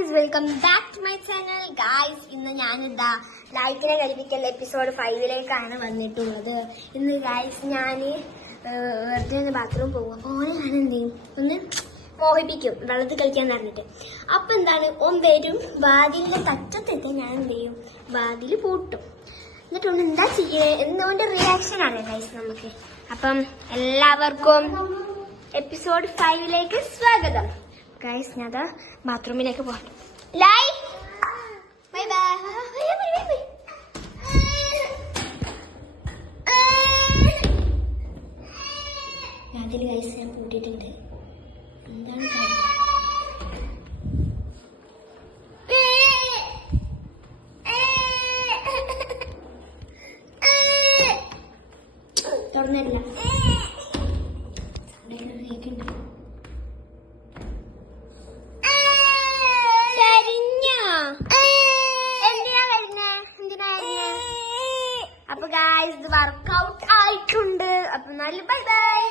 Guys, welcome back to my channel. Guys, ഇന്ന് ഞാനിതാ ലൈക്കിനെ കൽപ്പിക്കൽ episode 5 വന്നിട്ടുള്ളത്. ഇന്ന് ഗായ്സ് ഞാൻ വെറുതെ ബാത്റൂം പോകും. അപ്പോൾ ഞാൻ എന്ത് ചെയ്യും, ഒന്ന് മോഹിപ്പിക്കും വെള്ളത്തിൽ കളിക്കാൻ പറഞ്ഞിട്ട്. അപ്പം എന്താണ്, വരും വാതിലിന്റെ തറ്റത്തെത്തി ഞാൻ എന്ത് ചെയ്യും, വാതിൽ പൂട്ടും. എന്നിട്ടൊന്ന് എന്താ ചെയ്യേ എന്നോന്റെ റിയാക്ഷൻ ആണ് ഗായ്സ് നമുക്ക്. അപ്പം എല്ലാവർക്കും എപ്പിസോഡ് 5 സ്വാഗതം. ഗൈസ്, ഞാൻ ബാത്റൂമിലേക്ക് പോകട്ടെ. Bye bye. അതിൽ ഗൈസ് ഞാൻ പൂട്ടിയിട്ടുണ്ട്. എന്താണ് തുറന്നില്ല. അപ്പൊ ഗായ്സ്, ഇത് വർക്കൗട്ട് ആയിട്ടുണ്ട്. അപ്പൊ നല്ല ബൈ ബൈ.